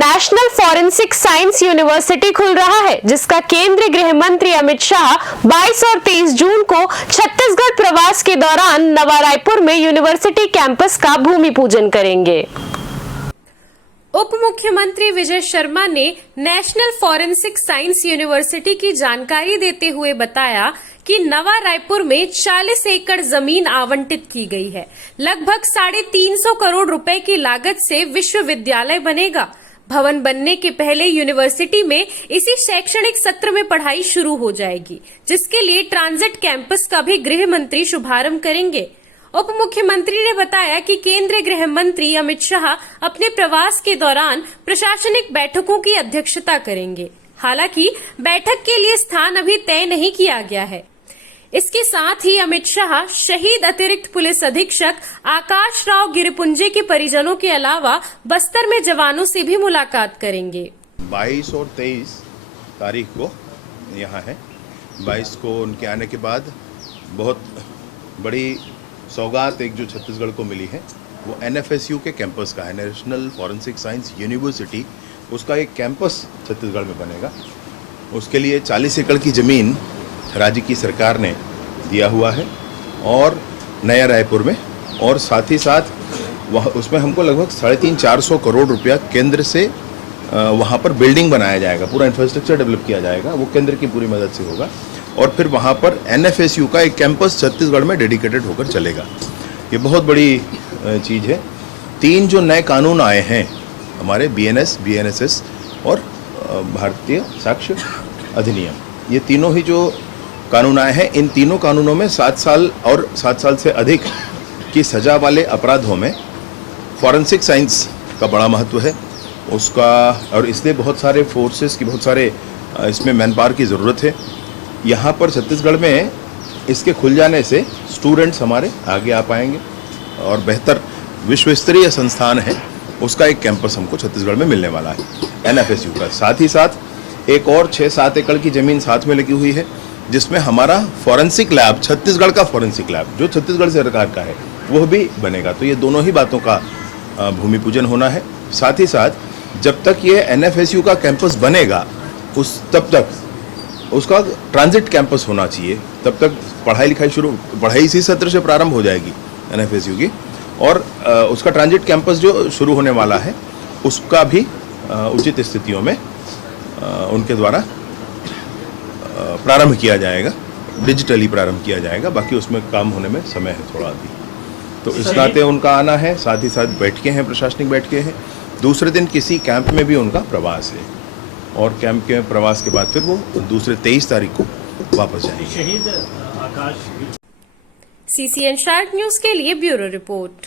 National forensic science university खुल रहा है, जिसका केंद्रीय गृह मंत्री अमित शाह 22 और 23 जून को छत्तीसगढ़ प्रवास के दौरान नवा रायपुर में यूनिवर्सिटी कैंपस का भूमि पूजन करेंगे। उप मुख्यमंत्री विजय शर्मा ने नेशनल फॉरेंसिक साइंस यूनिवर्सिटी की जानकारी देते हुए बताया कि नवा रायपुर में 40 एकड़ जमीन आवंटित की गई है। लगभग 350 करोड़ रुपए की लागत से विश्वविद्यालय बनेगा। भवन बनने के पहले यूनिवर्सिटी में इसी शैक्षणिक सत्र में पढ़ाई शुरू हो जाएगी, जिसके लिए ट्रांजिट कैंपस का भी गृह मंत्री शुभारंभ करेंगे। उप मुख्यमंत्री ने बताया कि केंद्रीय गृह मंत्री अमित शाह अपने प्रवास के दौरान प्रशासनिक बैठकों की अध्यक्षता करेंगे। हालांकि बैठक के लिए स्थान अभी तय नहीं किया गया है। इसके साथ ही अमित शाह शहीद अतिरिक्त पुलिस अधीक्षक आकाश राव गिरिपुंजे के परिजनों के अलावा बस्तर में जवानों से भी मुलाकात करेंगे। 22 और 23 तारीख को यहाँ है। 22 को उनके आने के बाद बहुत बड़ी सौगात एक जो छत्तीसगढ़ को मिली है वो NFSU के कैंपस का है, नेशनल फॉरेंसिक साइंस यूनिवर्सिटी। उसका एक कैंपस छत्तीसगढ़ में बनेगा। उसके लिए 40 एकड़ की ज़मीन राज्य की सरकार ने दिया हुआ है और नया रायपुर में, और साथ ही साथ वह उसमें हमको लगभग 350-400 करोड़ रुपया केंद्र से वहाँ पर बिल्डिंग बनाया जाएगा, पूरा इंफ्रास्ट्रक्चर डेवलप किया जाएगा, वो केंद्र की पूरी मदद से होगा। और फिर वहाँ पर NFSU का एक कैंपस छत्तीसगढ़ में डेडिकेटेड होकर चलेगा। ये बहुत बड़ी चीज़ है। 3 जो नए कानून आए हैं हमारे BNS, BNSS और भारतीय साक्ष्य अधिनियम, ये तीनों ही जो कानून आए हैं, इन तीनों कानूनों में 7 साल और 7 साल से अधिक की सज़ा वाले अपराधों में फॉरेंसिक साइंस का बड़ा महत्व है उसका, और इसलिए बहुत सारे फोर्सेस की, बहुत सारे इसमें मैन पावर की ज़रूरत है। यहाँ पर छत्तीसगढ़ में इसके खुल जाने से स्टूडेंट्स हमारे आगे आ पाएंगे और बेहतर विश्व स्तरीय संस्थान है उसका एक कैंपस हमको छत्तीसगढ़ में मिलने वाला है NFSU का। साथ ही साथ एक और 6-7 एकड़ की ज़मीन साथ में लगी हुई है, जिसमें हमारा फॉरेंसिक लैब, छत्तीसगढ़ का फॉरेंसिक लैब जो छत्तीसगढ़ सरकार का है, वो भी बनेगा। तो ये दोनों ही बातों का भूमि पूजन होना है। साथ ही साथ जब तक ये NFSU का कैंपस बनेगा तब तक उसका ट्रांजिट कैंपस होना चाहिए। तब तक पढ़ाई इसी सत्र से प्रारंभ हो जाएगी NFSU की, और उसका ट्रांजिट कैंपस जो शुरू होने वाला है उसका भी उचित स्थितियों में उनके द्वारा प्रारंभ किया जाएगा, डिजिटली प्रारंभ किया जाएगा। बाकी उसमें काम होने में समय है थोड़ा अभी। तो इस नाते उनका आना है, साथ ही साथ बैठकें हैं, प्रशासनिक बैठकें हैं। दूसरे दिन किसी कैंप में भी उनका प्रवास है, और कैंप के प्रवास के बाद फिर वो दूसरे 23 तारीख को वापस जाएंगे। शहीद आकाश। CCN शार्क न्यूज़ के लिए ब्यूरो रिपोर्ट।